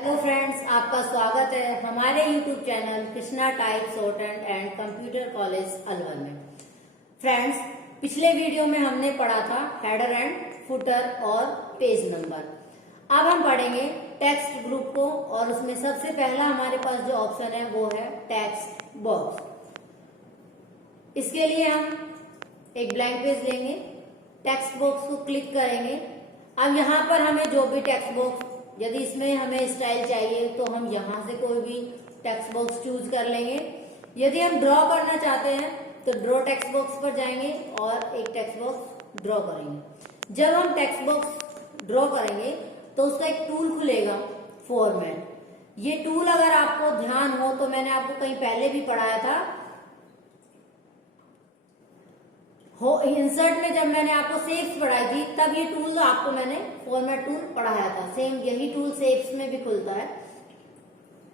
Hello friends, आपका स्वागत है हमारे YouTube channel Krishna type shorthand and computer college Alwar में। फ्रेंड्स, पिछले वीडियो में हमने पढ़ा था हेडर एंड फुटर और पेज नंबर। अब हम पढ़ेंगे टेक्स्ट ग्रुप को और उसमें सबसे पहला हमारे पास जो ऑप्शन है वो है टेक्स्ट बॉक्स। इसके लिए हम एक ब्लैंक पेज लेंगे, टेक्स्ट बॉक्स को क्लिक करेंगे। अब यहाँ पर हमें जो भी टेक्स्ट बॉक्स, यदि इसमें हमें स्टाइल चाहिए तो हम यहाँ से कोई भी टेक्स्ट बॉक्स चूज कर लेंगे। यदि हम ड्रॉ करना चाहते हैं तो ड्रॉ टेक्स्ट बॉक्स पर जाएंगे और एक टेक्स्ट बॉक्स ड्रॉ करेंगे। जब हम टेक्स्ट बॉक्स ड्रॉ करेंगे तो उसका एक टूल खुलेगा, फॉर्मेट। ये टूल अगर आपको ध्यान हो तो मैंने आपको कहीं पहले भी पढ़ाया था। इंसर्ट में जब मैंने आपको शेप्स पढ़ाई थी तब ये टूल आपको मैंने फॉर्मेट टूल पढ़ाया था। सेम यही टूल शेप्स में भी खुलता है।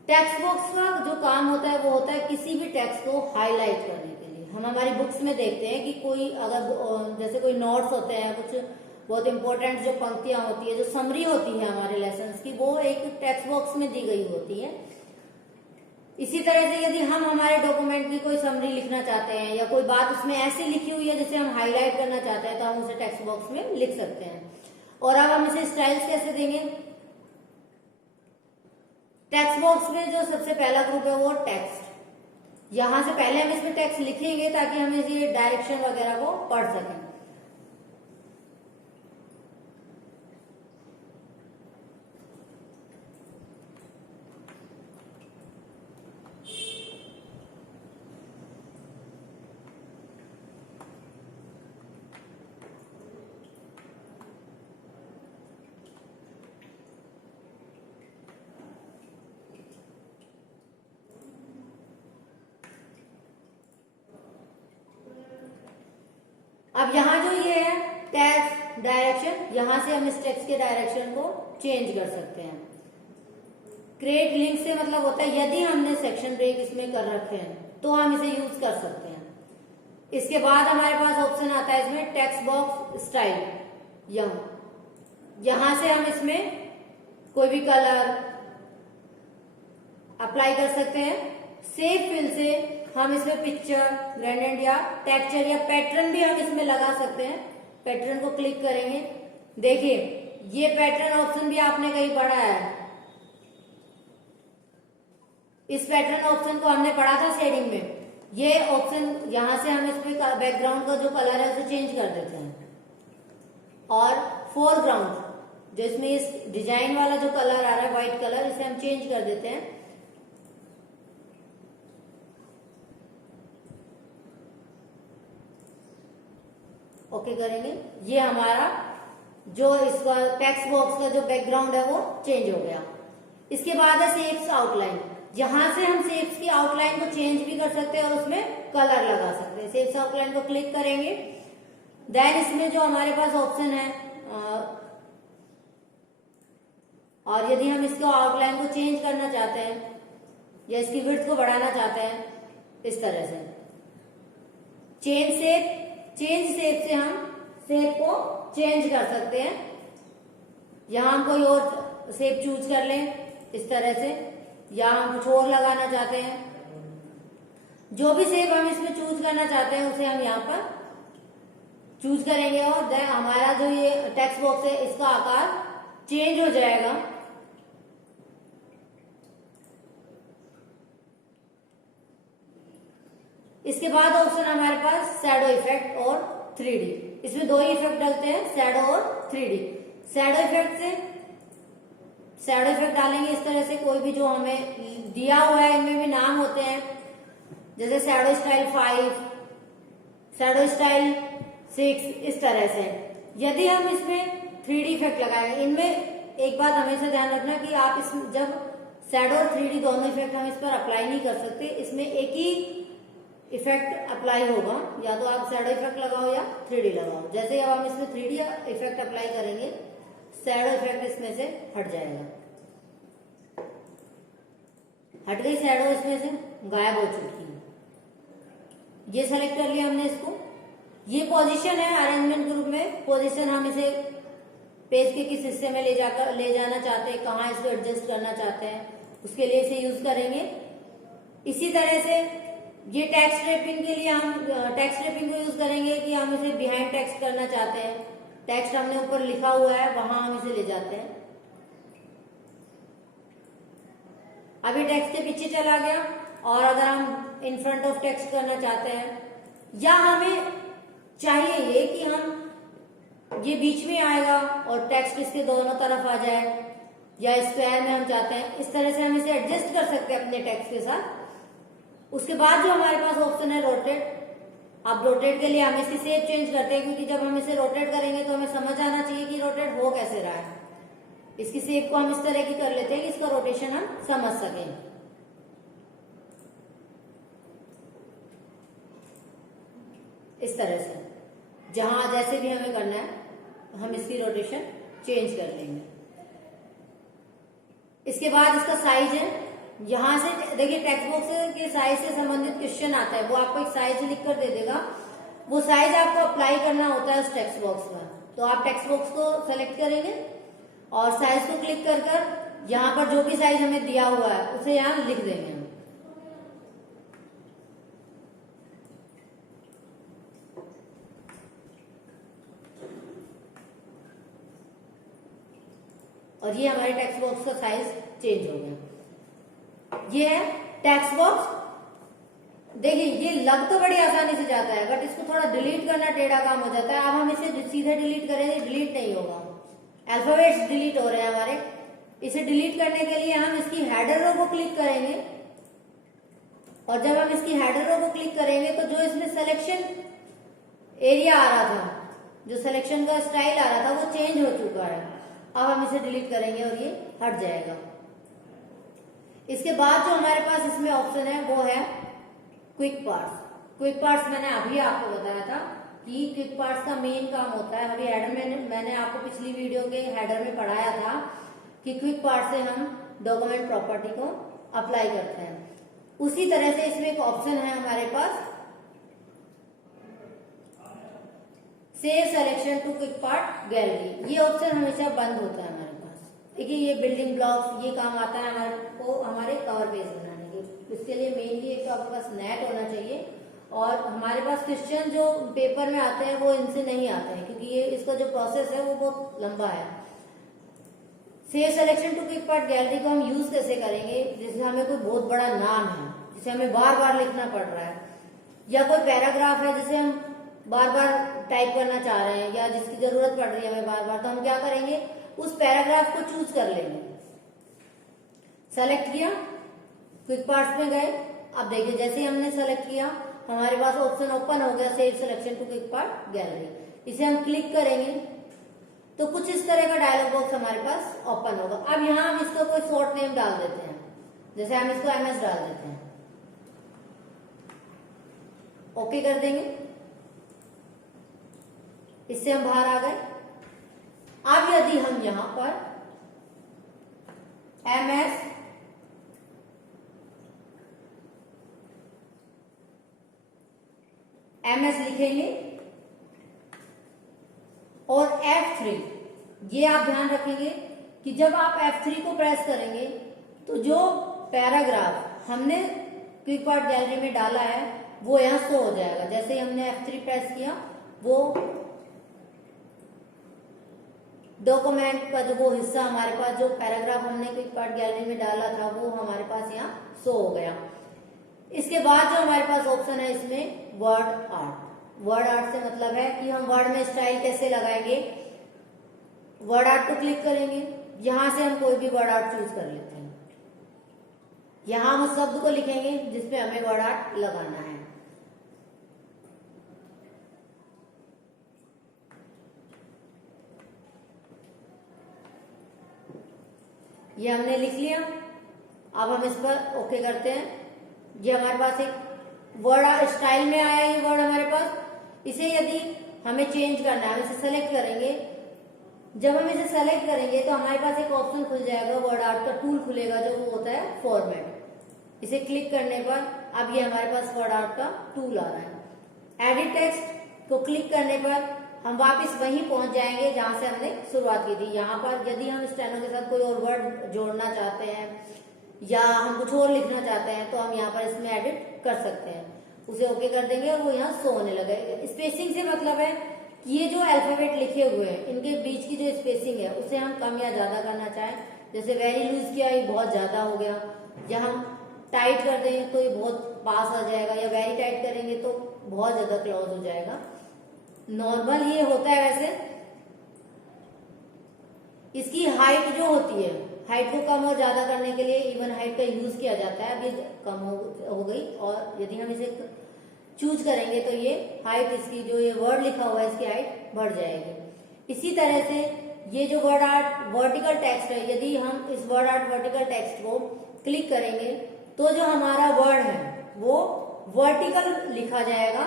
टेक्स्ट बॉक्स का जो काम होता है वो होता है किसी भी टेक्स्ट को हाईलाइट करने के लिए। हम हमारी बुक्स में देखते हैं कि कोई अगर जैसे कोई नोट्स होते हैं, कुछ बहुत इंपॉर्टेंट जो पंक्तियां होती है, जो समरी होती है हमारे लेसन की, वो एक टेक्स्ट बॉक्स में दी गई होती है। इसी तरह से यदि हम हमारे डॉक्यूमेंट की कोई समरी लिखना चाहते हैं या कोई बात उसमें ऐसे लिखी हुई है जिसे हम हाईलाइट करना चाहते हैं तो हम उसे टेक्स्ट बॉक्स में लिख सकते हैं। और अब हम इसे स्टाइल्स कैसे देंगे? टेक्स्ट बॉक्स में जो सबसे पहला ग्रुप है वो टेक्स्ट। यहां से पहले हम इसमें टेक्स्ट लिखेंगे ताकि हम इसे डायरेक्शन वगैरह को पढ़ सकें। अब यहाँ जो ये है टेक्स्ट डायरेक्शन, यहां से हम इस टेक्स्ट के डायरेक्शन को चेंज कर सकते हैं। क्रिएट लिंक से मतलब होता है यदि हमने सेक्शन ब्रेक इसमें कर रखे हैं तो हम इसे यूज कर सकते हैं। इसके बाद हमारे पास ऑप्शन आता है इसमें टेक्स्ट बॉक्स स्टाइल। यहां से हम इसमें कोई भी कलर अप्लाई कर सकते हैं। सेव फिल से हम इसमें पिक्चर, ग्रेडेंट या टेक्सचर या पैटर्न भी हम इसमें लगा सकते हैं। पैटर्न को क्लिक करेंगे। देखिए ये पैटर्न ऑप्शन भी आपने कहीं पढ़ा है। इस पैटर्न ऑप्शन को हमने पढ़ा था शेडिंग में। ये ऑप्शन यहां से हम इसमें बैकग्राउंड का जो कलर है उसे चेंज कर देते हैं। और फोरग्राउंड जो इसमें इस डिजाइन वाला जो कलर आ रहा है व्हाइट कलर, इसे हम चेंज कर देते हैं। ओके करेंगे। ये हमारा जो इसका टेक्स्ट बॉक्स का जो बैकग्राउंड है वो चेंज हो गया। इसके बाद है शेप्स आउटलाइन। यहां से हम शेप्स की आउटलाइन को चेंज भी कर सकते हैं और उसमें कलर लगा सकते हैं। शेप्स आउटलाइन को क्लिक करेंगे। देन इसमें जो हमारे पास ऑप्शन है और यदि हम इसको आउटलाइन को चेंज करना चाहते हैं या इसकी विड्थ को बढ़ाना चाहते हैं, इस तरह से चेंज शेप से हम शेप को चेंज कर सकते हैं। यहां हम कोई और शेप चूज कर लें इस तरह से, या हम कुछ और लगाना चाहते हैं। जो भी शेप हम इसमें चूज करना चाहते हैं उसे हम यहाँ पर चूज करेंगे और देन हमारा जो ये टेक्स्ट बॉक्स है इसका आकार चेंज हो जाएगा। इसके बाद ऑप्शन हमारे पास शैडो इफेक्ट और 3D। इसमें दो ही इफेक्ट डलते हैं, शैडो और 3D। शैडो इफेक्ट डालेंगे इस तरह से। कोई भी जो हमें दिया हुआ है इनमें भी नाम होते हैं, जैसे शैडो स्टाइल 5, शैडो स्टाइल 6, इस तरह से। यदि हम इसमें 3D इफेक्ट लगाएंगे, इनमें एक बात हमेशा ध्यान रखना कि आप इस जब शैडो और 3D दोनों इफेक्ट हम इस पर अप्लाई नहीं कर सकते। इसमें एक ही इफेक्ट अप्लाई होगा, या तो आप शैडो इफेक्ट लगाओ या 3D लगाओ। जैसे अब हम इसमें 3D इफेक्ट अप्लाई करेंगे, शैडो इफेक्ट इसमें से हट जाएगा। हट गई शैडो, इसमें से गायब हो चुकी है। ये सेलेक्ट कर लिया हमने इसको। ये पोजीशन है अरेंजमेंट ग्रुप में। पोजीशन हम इसे पेज के किस हिस्से में ले जाना चाहते हैं, कहाँ इसको एडजस्ट करना चाहते हैं, उसके लिए इसे यूज करेंगे। इसी तरह से ये टेक्स्ट रैपिंग के लिए हम टेक्स्ट रैपिंग को यूज करेंगे कि हम इसे बिहाइंड टेक्स्ट करना चाहते हैं। टेक्स्ट हमने ऊपर लिखा हुआ है, वहां हम इसे ले जाते हैं। अभी टेक्स्ट के पीछे चला गया, और अगर हम इन फ्रंट ऑफ टेक्स्ट करना चाहते हैं, या हमें चाहिए ये कि हम ये बीच में आएगा और टेक्स्ट इसके दोनों तरफ आ जाए, या स्क्वायर में हम चाहते हैं, इस तरह से हम इसे एडजस्ट कर सकते हैं अपने टेक्स्ट के साथ। उसके बाद जो हमारे पास ऑप्शन है रोटेट। अब रोटेट के लिए हम इसकी शेप चेंज करते हैं, क्योंकि जब हम इसे रोटेट करेंगे तो हमें समझ आना चाहिए कि रोटेट हो कैसे रहा है। इसकी शेप को हम इस तरह की कर लेते हैं कि इसका रोटेशन हम समझ सकें। इस तरह से जहां जैसे भी हमें करना है हम इसकी रोटेशन चेंज कर लेंगे। इसके बाद इसका साइज है, यहां से देखिए टेक्स्ट बॉक्स के साइज से संबंधित क्वेश्चन आता है, वो आपको एक साइज लिख कर दे देगा। वो साइज आपको अप्लाई करना होता है उस टेक्स्ट बॉक्स में। तो आप टेक्स्ट बॉक्स को सेलेक्ट करेंगे और साइज को क्लिक कर कर यहाँ पर जो भी साइज हमें दिया हुआ है उसे यहाँ लिख देंगे। और ये हमारे टेक्स्ट बॉक्स का साइज चेंज हो गया। ये है टेक्स्ट बॉक्स। देखिए ये लग तो बड़ी आसानी से जाता है, बट इसको थोड़ा डिलीट करना टेढ़ा काम हो जाता है। अब हम इसे सीधे डिलीट करेंगे, डिलीट नहीं होगा, अल्फाबेट्स डिलीट हो रहे हैं हमारे। इसे डिलीट करने के लिए हम इसकी हेडर रो को क्लिक करेंगे, और जब हम इसकी हेडर रो को क्लिक करेंगे तो जो इसमें सिलेक्शन एरिया आ रहा था, जो सिलेक्शन का स्टाइल आ रहा था, वो चेंज हो चुका है। अब हम इसे डिलीट करेंगे और ये हट जाएगा। इसके बाद जो हमारे पास इसमें ऑप्शन है वो है क्विक पार्ट्स। क्विक पार्ट्स मैंने अभी आपको बताया था कि क्विक पार्ट्स का मेन काम होता है, अभी हेडर में मैंने आपको पिछली वीडियो के हेडर में पढ़ाया था कि क्विक पार्ट से हम डॉक्यूमेंट प्रॉपर्टी को अप्लाई करते हैं। उसी तरह से इसमें एक ऑप्शन है हमारे पास, save selection to quick part gallery. ये ऑप्शन हमेशा बंद होता है हमारे पास। देखिए ये बिल्डिंग ब्लॉक्स ये काम आता है हमारे को हमारे कवर पेज बनाने के। इसके लिए मेनली एक तो आपके पास नेट होना चाहिए, और हमारे पास क्वेश्चन जो पेपर में आते हैं वो इनसे नहीं आते हैं, क्योंकि ये इसका जो प्रोसेस है वो बहुत लंबा है। Save selection to quick part gallery को हम यूज कैसे करेंगे, जिसमें हमें कोई बहुत बड़ा नाम है जिसे हमें बार बार लिखना पड़ रहा है, या कोई पैराग्राफ है जिसे हम बार बार टाइप करना चाह रहे हैं, या जिसकी जरूरत पड़ रही है हमें बार बार, तो हम क्या करेंगे, उस पैराग्राफ को चूज कर लेंगे। सेलेक्ट किया, क्विक पार्ट्स में गए। अब देखिए जैसे ही हमने सेलेक्ट किया हमारे पास ऑप्शन ओपन हो गया, save selection to quick part gallery. इसे हम क्लिक करेंगे तो कुछ इस तरह का डायलॉग बॉक्स हमारे पास ओपन होगा। अब यहाँ हम इसको कोई शॉर्ट नेम डाल देते हैं, जैसे हम इसको MS डाल देते हैं, ओके कर देंगे। इससे हम बाहर आ गए। अब यदि हम यहां पर MS लिखेंगे और F3, ये आप ध्यान रखेंगे कि जब आप F3 को प्रेस करेंगे तो जो पैराग्राफ हमने क्विक पार्ट गैलरी में डाला है वो यहां शो हो जाएगा। जैसे ही हमने F3 प्रेस किया वो डॉक्यूमेंट का जो वो हिस्सा हमारे पास, जो पैराग्राफ हमने क्विक पार्ट गैलरी में डाला था, वो हमारे पास यहाँ शो हो गया। इसके बाद जो हमारे पास ऑप्शन है इसमें वर्ड आर्ट। वर्ड आर्ट से मतलब है कि हम वर्ड में स्टाइल कैसे लगाएंगे। वर्ड आर्ट को क्लिक करेंगे, यहां से हम कोई भी वर्ड आर्ट चूज कर लेते हैं। यहां हम उस शब्द को लिखेंगे जिसपे हमें वर्ड आर्ट लगाना है। ये हमने लिख लिया। अब हम इस पर ओके करते हैं। ये हमारे पास एक वर्ड स्टाइल में आया, ये वर्ड हमारे पास। इसे यदि हमें चेंज करना है, हम इसे सेलेक्ट करेंगे। जब हम इसे सेलेक्ट करेंगे तो हमारे पास एक ऑप्शन खुल जाएगा, वर्ड आर्ट का टूल खुलेगा, जो वो होता है फॉर्मेट। इसे क्लिक करने पर अब ये हमारे पास वर्ड आर्ट का टूल आ रहा है। एडिट टेक्स्ट को क्लिक करने पर हम वापस वहीं पहुंच जाएंगे जहां से हमने शुरुआत की थी। यहाँ पर यदि हम स्टेनो के साथ कोई और वर्ड जोड़ना चाहते हैं या हम कुछ और लिखना चाहते हैं तो हम यहाँ पर इसमें एडिट कर सकते हैं। उसे ओके कर देंगे और वो यहाँ शो होने लगेगा। स्पेसिंग से मतलब है कि ये जो अल्फाबेट लिखे हुए हैं इनके बीच की जो स्पेसिंग है उसे हम कम या ज्यादा करना चाहें, जैसे वेरी लूज किया ये बहुत ज्यादा हो गया, या हम टाइट कर दें तो ये बहुत पास आ जाएगा, या वेरी टाइट करेंगे तो बहुत ज्यादा क्लोज हो जाएगा। नॉर्मल ये होता है। वैसे इसकी हाइट जो होती है, हाइट को कम और ज्यादा करने के लिए इवन हाइट का यूज किया जाता है। अभी कम हो गई, और यदि हम इसे चूज करेंगे तो ये हाइट, इसकी जो ये वर्ड लिखा हुआ है इसकी हाइट बढ़ जाएगी। इसी तरह से ये जो वर्ड आर्ट वर्टिकल टेक्स्ट है, यदि हम इस वर्ड आर्ट वर्टिकल टेक्स्ट को क्लिक करेंगे तो जो हमारा वर्ड है वो वर्टिकल लिखा जाएगा।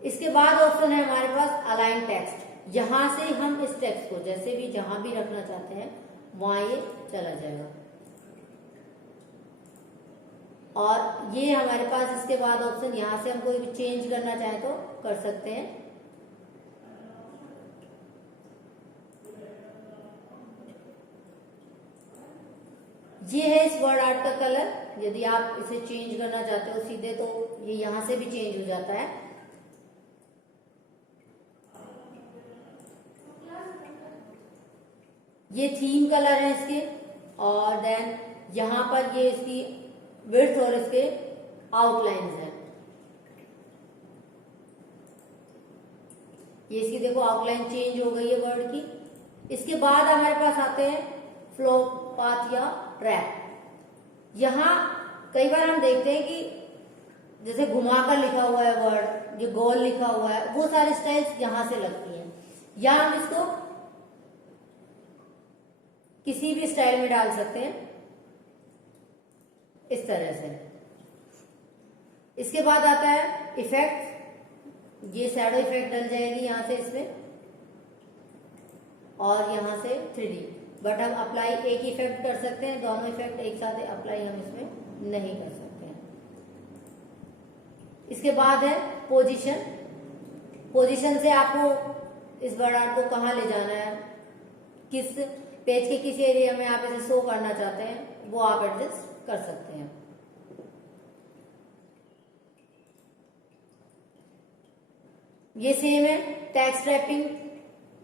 इसके बाद ऑप्शन है हमारे पास अलाइन टेक्स्ट। यहां से हम इस टेक्स्ट को जैसे भी जहां भी रखना चाहते हैं वहां ये चला जाएगा। और ये हमारे पास इसके बाद ऑप्शन, यहां से हम कोई भी चेंज करना चाहें तो कर सकते हैं। ये है इस वर्ड आर्ट का कलर। यदि आप इसे चेंज करना चाहते हो सीधे तो ये यहां से भी चेंज हो जाता है। ये थीम कलर है इसके, और देन यहां पर ये इसकी विड्थ और इसके आउटलाइंस है। ये इसकी देखो आउटलाइन चेंज हो गई है वर्ड की। इसके बाद हमारे पास आते हैं फ्लो पाथ या ट्रैक। यहां कई बार हम देखते हैं कि जैसे घुमाकर लिखा हुआ है वर्ड, जो गोल लिखा हुआ है, वो सारे स्टाइल्स यहां से लगती हैं, या हम इसको किसी भी स्टाइल में डाल सकते हैं इस तरह से। इसके बाद आता है इफेक्ट। ये शैडो इफेक्ट डल जाएगी यहां से इसमें, और यहां से 3D। बट हम अप्लाई एक ही इफेक्ट कर सकते हैं, दोनों इफेक्ट एक साथ अप्लाई हम इसमें नहीं कर सकते हैं। इसके बाद है पोजीशन। पोजीशन से आपको इस वर्ड आर्ट को कहां ले जाना है, किस पेज के किस एरिया में आप इसे शो करना चाहते हैं, वो आप एडजस्ट कर सकते हैं। ये सेम है टेक्स्ट रैपिंग।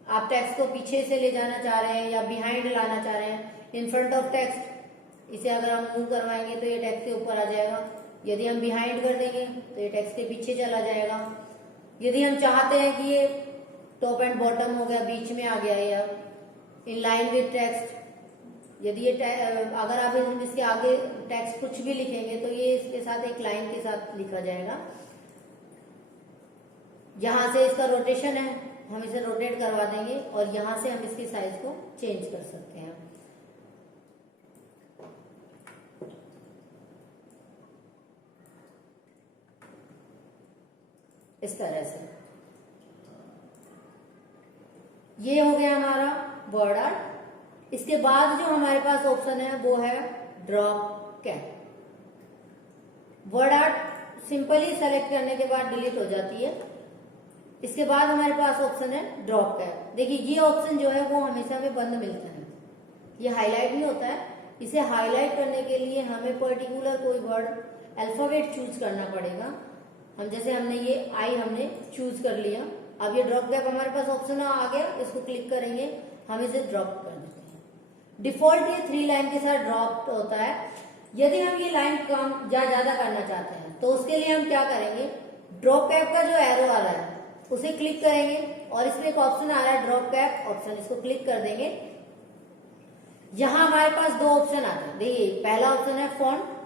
आप टेक्स्ट को पीछे से ले जाना चाह रहे हैं या बिहाइंड लाना चाह रहे हैं, इन फ्रंट ऑफ टेक्स्ट। इसे अगर हम मूव करवाएंगे तो ये टेक्स्ट के ऊपर आ जाएगा। यदि हम बिहाइंड कर देंगे तो ये टेक्स्ट के पीछे चला जाएगा। यदि हम चाहते हैं कि ये टॉप एंड बॉटम हो गया, बीच में आ गया, या इन लाइन विद टेक्स्ट, यदि ये अगर आप इसके आगे टेक्स्ट कुछ भी लिखेंगे तो ये इसके साथ एक लाइन के साथ लिखा जाएगा। यहां से इसका रोटेशन है, हम इसे रोटेट करवा देंगे, और यहां से हम इसकी साइज को चेंज कर सकते हैं। इस तरह से ये हो गया हमारा वर्ड आर्ट। इसके बाद जो हमारे पास ऑप्शन है वो है drop cap. Word art simply select करने के बाद डिलीट हो जाती है। इसके बाद हमारे पास ऑप्शन है ड्रॉप कैप। देखिए ये ऑप्शन जो है वो हमेशा में बंद मिलता है, ये हाईलाइट नहीं होता है। इसे हाईलाइट करने के लिए हमें पर्टिकुलर कोई वर्ड अल्फाबेट चूज करना पड़ेगा। हम जैसे हमने ये आई हमने चूज कर लिया। अब ये ड्रॉप कैप हमारे पास ऑप्शन आ गया, इसको क्लिक करेंगे, हम इसे ड्रॉप कर देते हैं। डिफॉल्ट ये 3 लाइन के साथ ड्रॉप होता है। यदि हम ये लाइन कम या ज्यादा करना चाहते हैं तो उसके लिए हम क्या करेंगे, ड्रॉप कैप का जो एरो आ रहा है उसे क्लिक करेंगे, और इसमें एक ऑप्शन आ रहा है ड्रॉप कैप ऑप्शन, इसको क्लिक कर देंगे। यहां हमारे पास 2 ऑप्शन आते हैं। देखिए पहला ऑप्शन है फॉन्ट।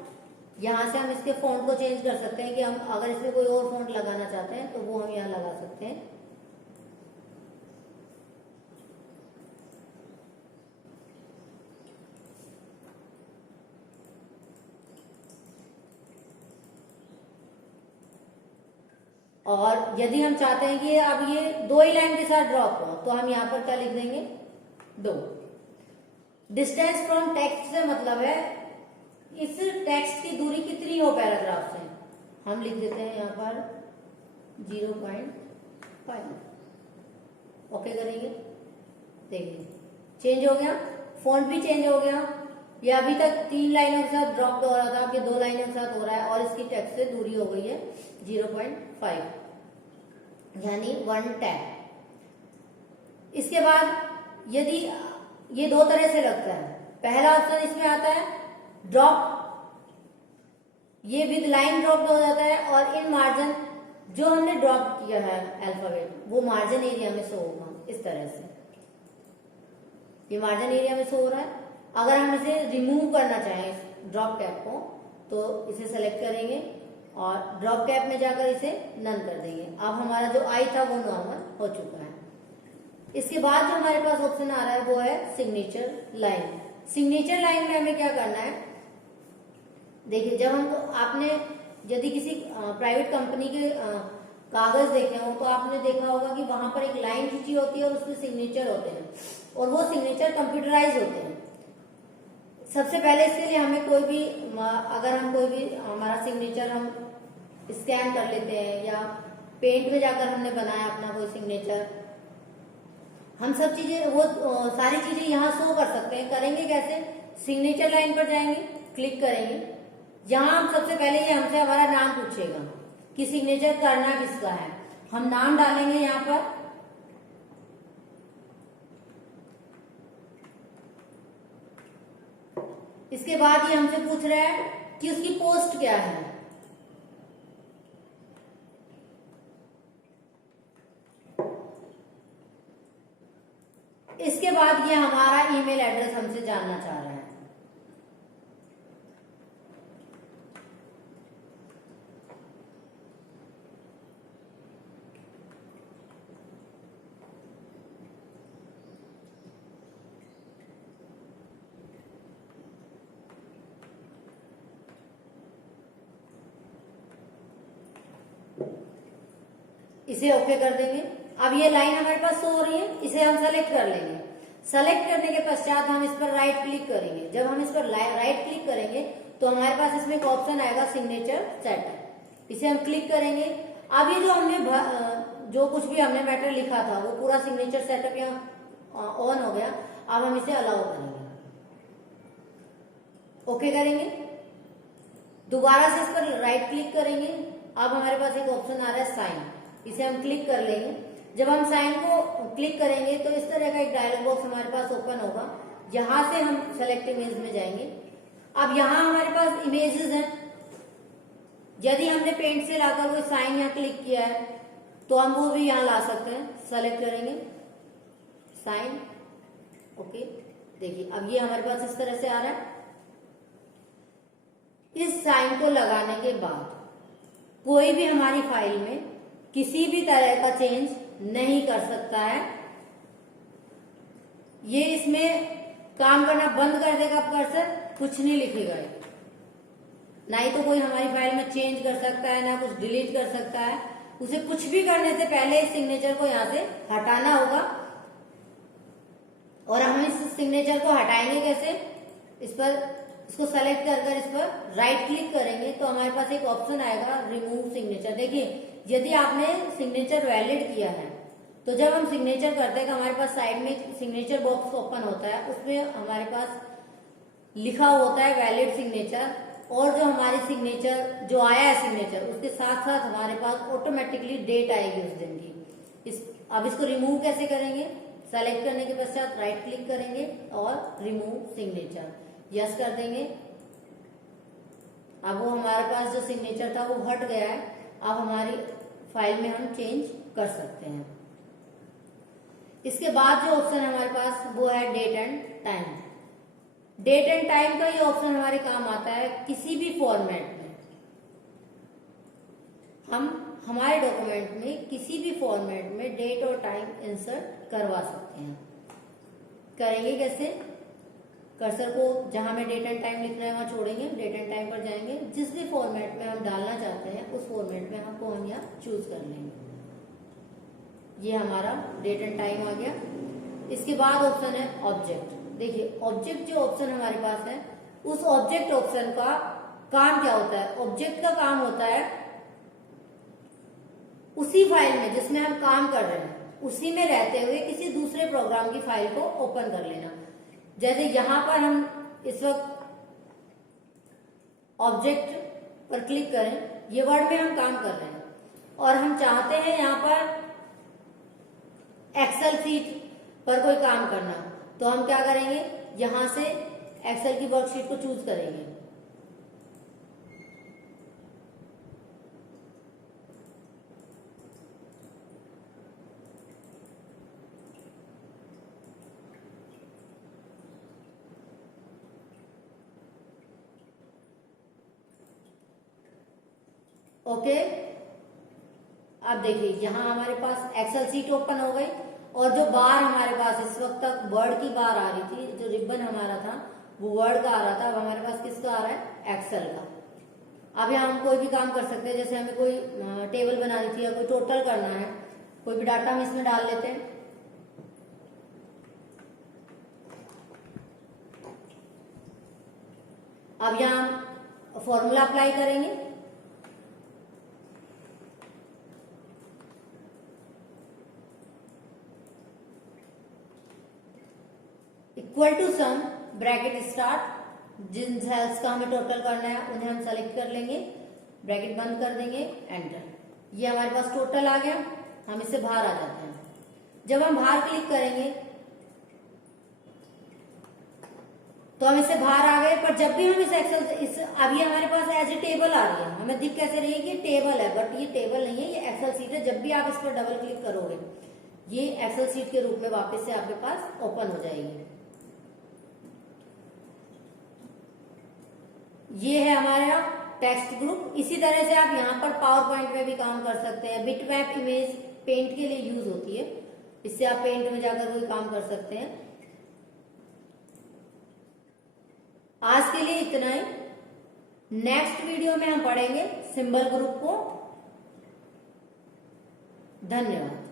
यहां से हम इसके फॉन्ट को चेंज कर सकते हैं कि हम अगर इसमें कोई और फॉन्ट लगाना चाहते हैं तो वो हम यहाँ लगा सकते हैं। और यदि हम चाहते हैं कि अब ये 2 ही लाइन के साथ ड्रॉप हो तो हम यहाँ पर क्या लिख देंगे, 2। डिस्टेंस फ्रॉम टेक्स्ट से मतलब है इस टेक्स्ट की दूरी कितनी हो पैराग्राफ से, हम लिख देते हैं यहाँ पर 0.5। ओके करेंगे, देखिए चेंज हो गया, फॉन्ट भी चेंज हो गया। ये अभी तक 3 लाइनों के साथ ड्रॉप हो रहा था, अब ये 2 लाइनों के साथ हो रहा है और इसकी टेक्स्ट से दूरी हो गई है 0.5 यानी 1 टैब। इसके बाद यदि ये 2 तरह से लगता है, पहला ऑप्शन इसमें आता है ड्रॉप, ये विद लाइन ड्रॉप हो जाता है और इन मार्जिन जो हमने ड्रॉप किया है अल्फाबेट वो मार्जिन एरिया में शो होगा। इस तरह से ये मार्जिन एरिया में शो हो रहा है। अगर हम इसे रिमूव करना चाहें ड्रॉप कैप को तो इसे सेलेक्ट करेंगे और ड्रॉप कैप में जाकर इसे नन कर देंगे। अब हमारा जो आई था वो नॉर्मल हो चुका है। इसके बाद जो हमारे पास ऑप्शन आ रहा है वो है सिग्नेचर लाइन। सिग्नेचर लाइन में हमें क्या करना है, देखिए जब हमको आपने यदि किसी प्राइवेट कंपनी के कागज देखे हो तो आपने देखा होगा कि वहां पर एक लाइन खींची होती है और उसमें सिग्नेचर होते हैं और वो सिग्नेचर कंप्यूटराइज होते हैं। सबसे पहले इसके लिए हमें कोई भी अगर हम कोई भी हमारा सिग्नेचर हम स्कैन कर लेते हैं या पेंट में जाकर हमने बनाया अपना कोई सिग्नेचर, हम सब चीजें वो सारी चीजें यहाँ शो कर सकते हैं। करेंगे कैसे, सिग्नेचर लाइन पर जाएंगे, क्लिक करेंगे, यहाँ हम सबसे पहले ये हमसे हमारा नाम पूछेगा कि सिग्नेचर करना किसका है। हम नाम डालेंगे यहाँ पर, इसके बाद ये हमसे पूछ रहा है कि उसकी पोस्ट क्या है। इसके बाद ये हमारा ईमेल एड्रेस हमसे जानना चाह रहा है। इसे ओके कर देंगे। अब ये लाइन हमारे पास शो हो रही है, इसे हम सेलेक्ट कर लेंगे। सेलेक्ट करने के पश्चात हम इस पर राइट क्लिक करेंगे। जब हम इस पर राइट क्लिक करेंगे तो हमारे पास इसमें एक ऑप्शन आएगा सिग्नेचर सेटअप, इसे हम क्लिक करेंगे। अब ये जो हमने जो कुछ भी हमने मैटर लिखा था वो पूरा सिग्नेचर सेटअप यहाँ ऑन हो गया। अब हम इसे अलाउ करेंगे, ओके करेंगे। दोबारा से इस पर राइट क्लिक करेंगे। अब हमारे पास एक ऑप्शन आ रहा है साइन, इसे हम क्लिक कर लेंगे। जब हम साइन को क्लिक करेंगे तो इस तरह का एक डायलॉग बॉक्स हमारे पास ओपन होगा। यहां से हम सेलेक्ट इमेज में जाएंगे। अब यहाँ हमारे पास इमेजेस हैं। यदि हमने पेंट से लाकर कोई साइन यहाँ क्लिक किया है तो हम वो भी यहाँ ला सकते हैं। सेलेक्ट करेंगे साइन, ओके। देखिए अब ये हमारे पास इस तरह से आ रहा है। इस साइन को लगाने के बाद कोई भी हमारी फाइल में किसी भी तरह का चेंज नहीं कर सकता है। ये इसमें काम करना बंद कर देगा कर्सर, कुछ नहीं लिखेगा, ना ही तो कोई हमारी फाइल में चेंज कर सकता है, ना कुछ डिलीट कर सकता है। उसे कुछ भी करने से पहले इस सिग्नेचर को यहां से हटाना होगा। और हम इस सिग्नेचर को हटाएंगे कैसे, इस पर इसको सेलेक्ट कर इस पर राइट क्लिक करेंगे तो हमारे पास एक ऑप्शन आएगा रिमूव सिग्नेचर। देखिए यदि आपने सिग्नेचर वैलिड किया है तो जब हम सिग्नेचर करते हैं तो हमारे पास साइड में सिग्नेचर बॉक्स ओपन होता है, उसमें हमारे पास लिखा होता है वैलिड सिग्नेचर। और जो हमारी सिग्नेचर जो आया है सिग्नेचर उसके साथ साथ हमारे पास ऑटोमेटिकली डेट आएगी उस दिन की। अब इसको रिमूव कैसे करेंगे, सेलेक्ट करने के पश्चात राइट क्लिक करेंगे और रिमूव सिग्नेचर यस कर देंगे। अब वो हमारे पास जो सिग्नेचर था वो हट गया है। अब हमारी फाइल में हम चेंज कर सकते हैं। इसके बाद जो ऑप्शन है हमारे पास वो है date and time. Date and time का ये ऑप्शन हमारे काम आता है किसी भी फॉर्मेट में। हम हमारे डॉक्यूमेंट में किसी भी फॉर्मेट में डेट और टाइम इंसर्ट करवा सकते हैं। करेंगे कैसे, कर्सर को जहां में डेट एंड टाइम लिखना है वहां छोड़ेंगे, डेट एंड टाइम पर जाएंगे। जिस भी फॉर्मेट में हम डालना चाहते हैं उस फॉर्मेट में हमको हम यहाँ चूज कर लेंगे। ये हमारा डेट एंड टाइम आ गया। इसके बाद ऑप्शन है ऑब्जेक्ट। देखिए ऑब्जेक्ट जो ऑप्शन हमारे पास है उस ऑब्जेक्ट ऑप्शन का काम क्या होता है। ऑब्जेक्ट का काम होता है उसी फाइल में जिसमें हम काम कर रहे हैं उसी में रहते हुए किसी दूसरे प्रोग्राम की फाइल को ओपन कर लेना। जैसे यहां पर हम इस वक्त ऑब्जेक्ट पर क्लिक करें, ये वर्ड में हम काम कर रहे हैं और हम चाहते हैं यहां पर एक्सेल सीट पर कोई काम करना, तो हम क्या करेंगे, यहां से एक्सेल की वर्कशीट को चूज करेंगे। ओके, अब देखिए यहां हमारे पास एक्सेल सीट ओपन हो गई और जो बार हमारे पास इस वक्त तक वर्ड की बार आ रही थी, जो रिबन हमारा था वो वर्ड का आ रहा था, अब हमारे पास किसका आ रहा है, एक्सेल का। अब यहाँ हम कोई भी काम कर सकते हैं, जैसे हमें कोई टेबल बनानी थी या कोई टोटल करना है, कोई भी डाटा हम इसमें डाल लेते हैं। अब यहाँ फॉर्मूला अप्लाई करेंगे। Equal to sum bracket start, जिन सेल्स का हमें टोटल करना है उन्हें हम सेलेक्ट कर लेंगे, ब्रैकेट बंद कर देंगे, एंटर। ये हमारे पास टोटल आ गया, हम इससे बाहर आ जाते हैं। जब हम बाहर क्लिक करेंगे तो हम इससे बाहर आ गए, पर जब भी हम इस अभी हमारे पास एज ए टेबल आ रही है, हमें दिख कैसे रही है कि टेबल है, बट ये टेबल नहीं है, ये एक्सेल सीट है। जब भी आप इस पर डबल क्लिक करोगे ये एक्सेल सीट के रूप में वापस से आपके पास ओपन हो जाएगी। ये है हमारा टेक्स्ट ग्रुप। इसी तरह से आप यहाँ पर पावर पॉइंट में भी काम कर सकते हैं। बिटमैप इमेज पेंट के लिए यूज होती है, इससे आप पेंट में जाकर कोई काम कर सकते हैं। आज के लिए इतना ही। नेक्स्ट वीडियो में हम पढ़ेंगे सिंबल ग्रुप को। धन्यवाद।